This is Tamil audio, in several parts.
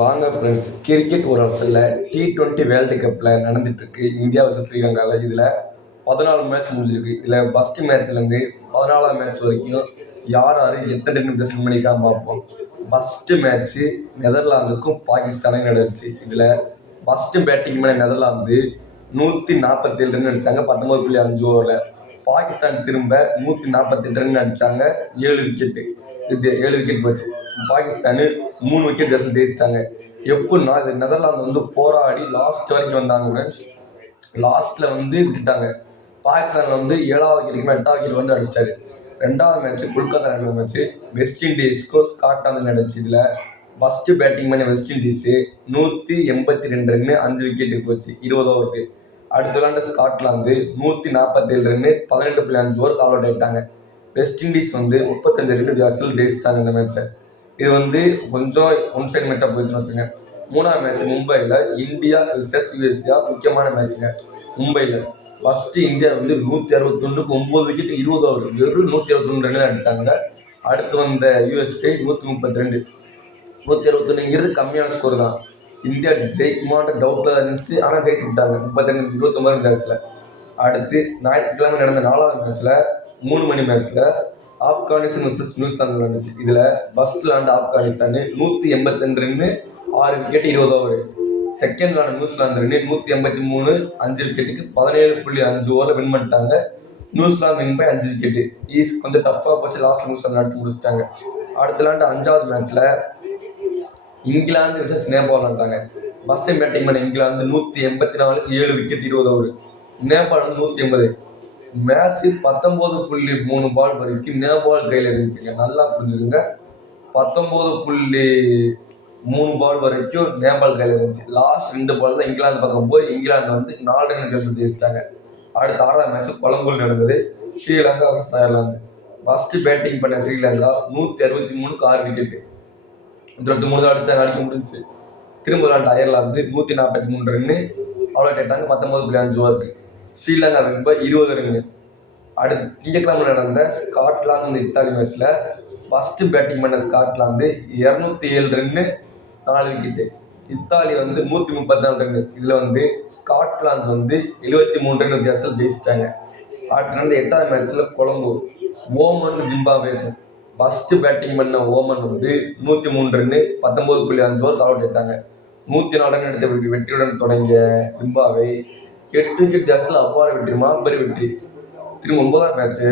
வாங்க ஃப்ரெண்ட்ஸ், கிரிக்கெட் ஒரு அரசில் T20 வேர்ல்டு கப்பில் நடந்துட்டுருக்கு. இந்தியா வர்சஸ் ஸ்ரீலங்காவில் இதில் 14 மேட்ச் முடிஞ்சிருக்கு. இதில் ஃபஸ்ட்டு மேட்ச்லேருந்து 14ஆம் மேட்ச் வரைக்கும் யார் எத்தனை நிமிஷம் வின் பண்ணிக்காம பார்ப்போம். ஃபஸ்ட்டு மேட்ச்சு நெதர்லாந்துக்கும் பாகிஸ்தானுக்கும் நடந்துச்சு. இதில் ஃபஸ்ட்டு பேட்டிங் பண்ண நெதர்லாந்து 147 ரன் அடித்தாங்க 19.5 ஓவரில். பாகிஸ்தான் திரும்ப 148 ரன் அடித்தாங்க 7 விக்கெட்டு. இது 7 விக்கெட் போச்சு. பாகிஸ்தானு 3 விக்கெட் ஜெயிச்சிட்டாங்க. எப்படின்னா இது நெதர்லாந்து போராடி லாஸ்ட் வரைக்கும் வந்தாங்க ஃப்ரெண்ட்ஸ். லாஸ்ட்டில் விட்டுட்டாங்க. பாகிஸ்தான் 7வது விக்கெட்டுக்கு 8வது விக்கெட் அடிச்சிட்டாரு. 2வது மேட்ச்சு கொல்கத்தா மேட்ச்சு வெஸ்ட் இண்டீஸ்க்கும் ஸ்காட்லாந்து நடந்துச்சு. இதில் ஃபஸ்ட்டு பேட்டிங் பண்ண வெஸ்ட் இண்டீஸு 182 ரன்னு 5 விக்கெட்டுக்கு போச்சு 20 ஓவருக்கு. அடுத்த விளாண்ட Scotland 147 run 18.5 over all out ஆகிட்டாங்க. வெஸ்ட் இண்டீஸ் 35 ரன் வித்தியாசத்தில் ஜெயிச்சிட்டாங்க இந்த மேட்ச்சை. இது கொஞ்சம் ஒன் சைடு மேட்சாக போயிடுச்சுன்னு வச்சுங்க. 3ஆவது மேட்ச் மும்பையில் இந்தியா விசஸ் USA முக்கியமான மேட்ச்சுங்க. மும்பையில் ஃபஸ்ட்டு இந்தியா 161க்கு 9 விக்கெட் 20 ஓவர் வெறும் 161 ரன் அடித்தாங்க. அடுத்து வந்த USA 132. 161ங்கிறது கம்மியான ஸ்கோர் தான். இந்தியா ஜெயிக்குமான்ற டவுட்டில் இருந்துச்சு, ஆனால் ஜெயிச்சு விட்டாங்க 32 29 மேட்ச்சில். அடுத்து ஞாயிற்றுக்கிழமை நடந்த 4வது மேட்ச்சில் 3 மணி மேட்ச்சில் ஆப்கானிஸ்தான் வர்சஸ் நியூசிலாந்து நடந்துச்சு. இதில் ஃபஸ்ட் விளாண்ட Afghanistan 182 run 6 wicket 20 over. Second விளாண்ட நியூசிலாந்து 183 5 விக்கெட்டுக்கு 17.5 ஓவரில் வின் பண்ணிட்டாங்க. New Zealand win by 5 wicket. கொஞ்சம் டஃப்பாக போச்சு. லாஸ்ட் நியூசிலாந்து அடிச்சு முடிச்சிட்டாங்க. அடுத்த விளாண்ட 5வது மேட்ச்சில் இங்கிலாந்து வர்சஸ் நேபாள் விளாண்டாங்க. ஃபஸ்ட் டைம் பேட்டிங் பண்ண இங்கிலாந்து 184க்கு 7 wicket 20 over. Nepal 180. Match 19.3 ball வரைக்கும் நேபாள் கையில் இருந்துச்சுங்க. நல்லா புரிஞ்சுதுங்க. 19.3 பால் வரைக்கும் நேபாள் கையில் இருந்துச்சு. லாஸ்ட் 2 பால் தான் இங்கிலாந்து பக்கம் போய் இங்கிலாந்து 4 ரன் ஜெயிச்சிட்டாங்க. அடுத்த 6வது மேட்ச் கொலம்பூர் நடந்தது. Sri Lanka versus Ireland. First batting பண்ண ஸ்ரீலங்கா 163க்கு 6 விக்கெட்டு 23 தான் அடிக்க முடிஞ்சிச்சு. திரும்ப விளாண்ட அயர்லாந்து 143 ரன்னு அவ்வளோ ஆகிட்டாங்க 19.5 ஓவருக்கு. Sri Lanka win by 20 run. அடுத்து திங்கட்கிழமை நடந்த ஸ்காட்லாந்து இத்தாலி மேட்ச்சில் ஃபஸ்ட்டு பேட்டிங் பண்ண Scotland 207 run 4 wicket. Italy 134 run. இதில் ஸ்காட்லாந்து 73 ரன் வித்தியாசத்தில் ஜெயிச்சிட்டாங்க. அடுத்து நடந்த 8வது மேட்ச்சில் கொலம்போ ஓமனுக்கு ஜிம்பாப்வே. ஃபஸ்ட்டு பேட்டிங் பண்ண Oman 103 run 19.5 over all out ஆகிட்டாங்க. 104 ரன் எடுத்த வெற்றியுடன் தொடங்கிய ஜிம்பாப்வே 8 விக்கெட் ஜாஸ்தியில் அவ்வாறு வெற்றி, மாபெரும் வெற்றி. திரும்ப 9வது மேட்ச்சு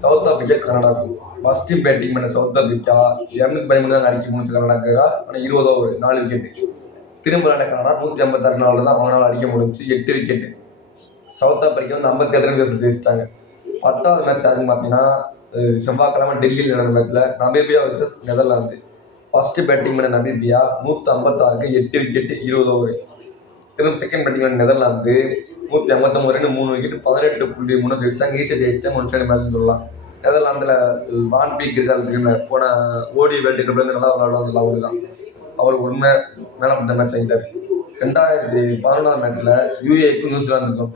சவுத் ஆப்பிரிக்கா கனடாக்கு. ஃபஸ்ட்டு பேட்டிங் பண்ண சவுத் ஆப்பிரிக்கா 213 தான் அடிக்க முடிஞ்சு கனடாக்கா. ஆனால் 20 ஓவர் 4 விக்கெட்டு. திரும்ப விளையாட கனடா 156 நாள் தான் அவங்களால அடிக்க முடிஞ்சு 8 விக்கெட்டு. சவுத் ஆப்பிரிக்கா 57 ரன் ஜெயிச்சிட்டாங்க. 10வது மேட்ச் யாருன்னு பார்த்தீங்கன்னா செவ்வாய்க்கிழமை டெல்லியில் நடந்த மேட்ச்சில் Namibia versus Netherlands. First batting பண்ண நமீபியா 156க்கு 8 விக்கெட்டு 20 ஓவர். திரும்ப செகண்ட் பேட்டிங் பண்ண நெதர்லாந்து 189 ரன் 3 விக்கெட் 18.3 ஜெயிச்சிட்டாங்க. ஈஸியாக ஜெயிச்சிட்டாங்க. ஒன் சைடு மேட்ச்னு சொல்லலாம். நெதர்லாந்தில் வான் பீக் இருக்காரு. போன ஓடி வேர்ல்டு கப்பில் நல்லா விளையாடுவாங்க. அவரு தான் அவர் உண்மை மேலே அந்த மேட்ச் ஆகிட்டார். 2011 மேட்ச்சில் UAEக்கும் நியூசிலாந்துக்கும்.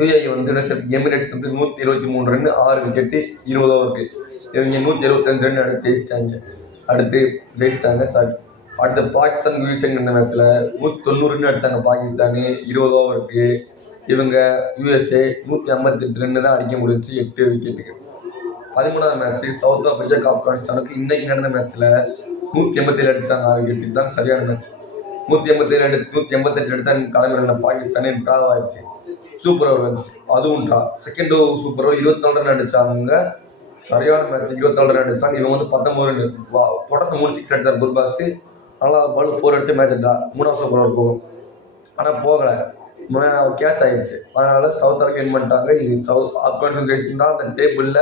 UAE எமிரேட்ஸ் 123 ரன் 6 விக்கெட்டு 20 ஓவருக்கு. இவங்க 175 ரன் அடிச்சு ஜெயிச்சிட்டாங்க. அடுத்த பாகிஸ்தான் USA மேட்ச்சில் 190 ரன் அடித்தாங்க பாகிஸ்தானு 20 ஓவருக்கு. இவங்க USA 158 ரன்னு தான் அடிக்க முடிஞ்சு 8 விக்கெட்டுக்கு. 13வது மேட்ச்சு சவுத் ஆப்பிரிக்கா ஆப்கானிஸ்தானுக்கு. இன்றைக்கி நடந்த மேட்ச்சில் 187 அடித்தாங்க 6 விக்கெட்டு தான் சரியான மேட்ச். 188 அடித்தாங்க கிளம்பி பாகிஸ்தானே ட்ரா ஆயிடுச்சு. சூப்பர் ஓவர் வந்துச்சு, அதுவும் draw. Second super over 24 run அடித்தாங்க. சரியான மேட்ச் 24 ரன் அடித்தாங்க. இவங்க 19 ரன் தொடர்ந்து 3 6 அடித்தார் குர்பாஸ். 4வது பால் 4 அடிச்சு மேட்ச் ட்ரா. 3வது சூப்பர் ஓவர் போகும், ஆனால் போகலை. கேட்ச் ஆகிடுச்சு. அதனால் சவுத் ஆஃப்ரிக்கா வின் பண்ணிட்டாங்க. இது ஆப்கானிஸ்தான் ஜெயிச்சுருந்தா அந்த டேபிளில்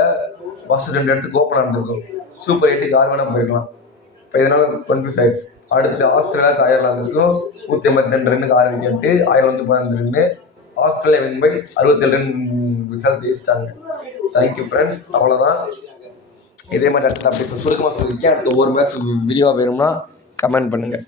ஃபஸ்ட்டு 2 இடத்துக்கு ஓப்பனாக இருந்திருக்கும். சூப்பர் 8க்கு 6 வேணால் போயிருக்கலாம். இப்போ இதனால் கன்ஃபியூஸ் ஆகிடுச்சு. அடுத்து ஆஸ்திரேலியாவுக்கு அயர்லாந்துக்கும் 182 ரன்னுக்கு 6 wicket 1015 run. Australia win by 67 run result ஜெயிச்சிட்டாங்க. Thank you friends. அவ்வளோதான். இதே மாதிரி அடுத்த அப்படி சுருக்கமாக சொல்லியிருக்கேன். அடுத்து ஒவ்வொரு மேட்ச் வீடியோவாக வேணும்னா கமெண்ட் பண்ணுங்கள்.